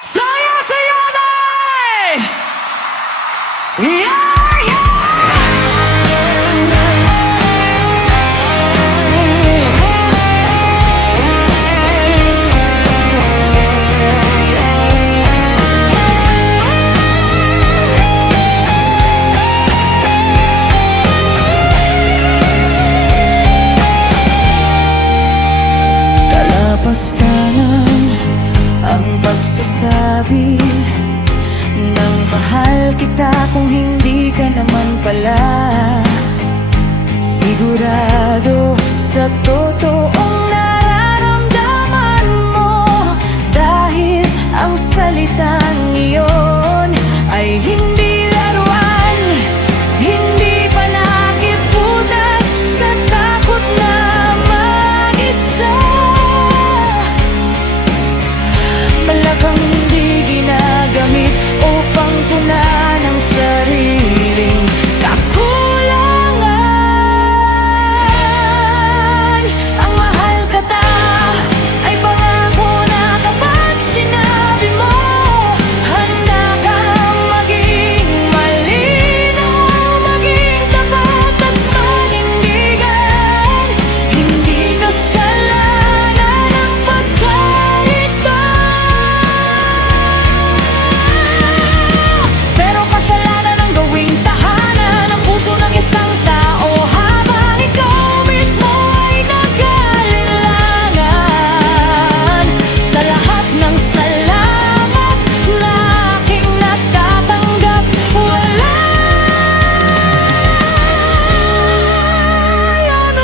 Saya-saya day! Yeah, yeah! Kalapastangan ang pagsasabi ng mahal kita kung hindi ka naman pala sigurado sa totoong nararamdaman mo, dahil ang salitang iyon ay hindi laruan, hindi pa nakiputas sa takot na mag-isa. Malakang hindi ginagamit upang punan ang sariling kakulangan. Ang mahal kita ay pangako na kapag sinabi mo, handa kang maging malinaw, maging tapat at manindigan. Hindi kasalanan ang pagkalito, pero kasalanan ang gawing tahanan ng puso ng isang tao habang ikaw mismo ay nag-aalinlangan. Sa lahat ng salamat na aking natatanggap, wala yun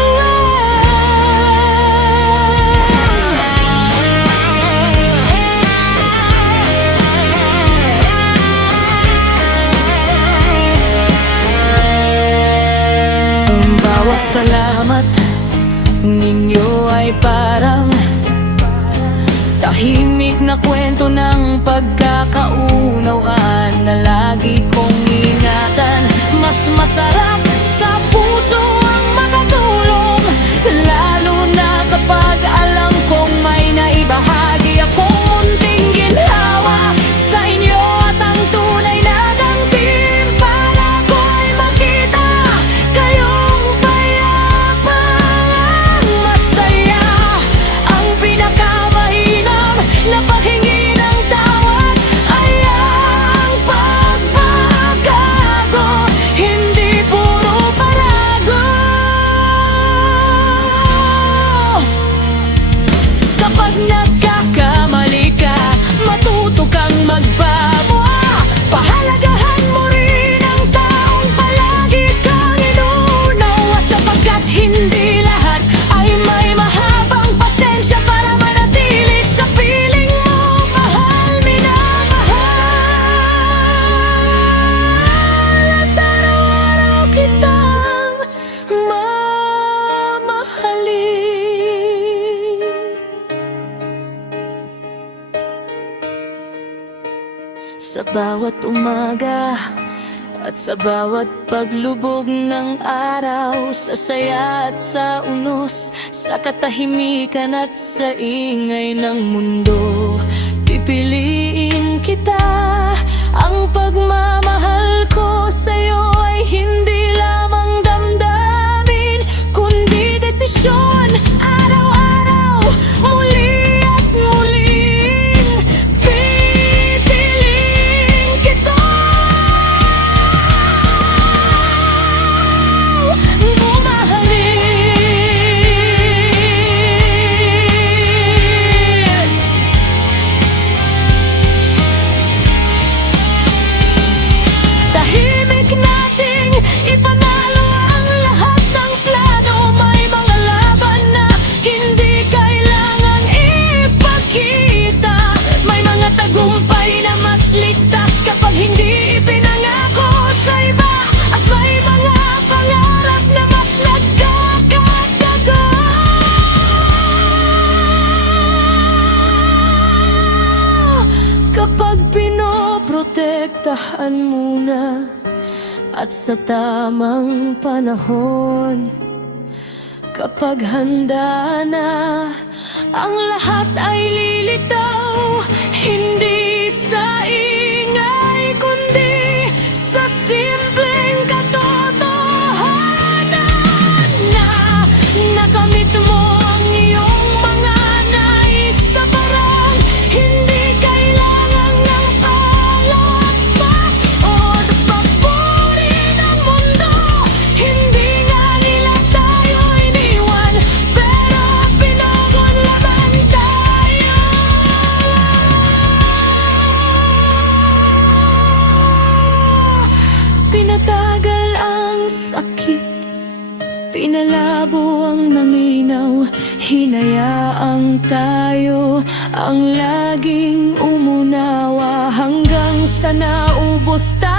ang bawat salamat ninyo ay parang tahimik na kwento ng pagkakaunawaan na lagi kong ingatan. Mas masarap sa puso ang makatulong, lalo na kapag alam kong may naibahagi akong munting ginhawa sa inyo, at ang tunay na gantimpala ko'y makita kayong payapang masaya. Ang pinakamahinam na paghingi ng tawad ay ang pagbabago, hindi puro parago. Kapag nagkakamali ka, matuto kang magbago. Pahalagahan mo rin ang taong palagi kang inuunawa, sapagkat hindi lahat ay may mahabang pasensya para manatili sa piling mo. Mahal, minamahal, at araw-araw kitang mamahalin. Sa bawat umaga at sa bawat paglubog ng araw, sa saya at sa unos, sa katahimikan at sa ingay ng mundo, pipiliin kita. Ang pagmamahal ko sa'yo ay hindi lamang damdamin, kundi desisyon. Araw-araw, muli at muling pipiliin kita. Bumahalin. Tahimik nating ipanalo ang lahat ng plano. May mga laban na hindi kailangang ipakita. May mga tagumpay na mas ligtas kapag hindi ipinangako sa iba. At may mga pangarap na mas nagkakatago kapag pinoprotektahan muna at sa tamang panahon. Kapag handa na, ang lahat ay lilitaw, hindi Hinayaang tayo ang laging umunawa hanggang sa naubos tayo.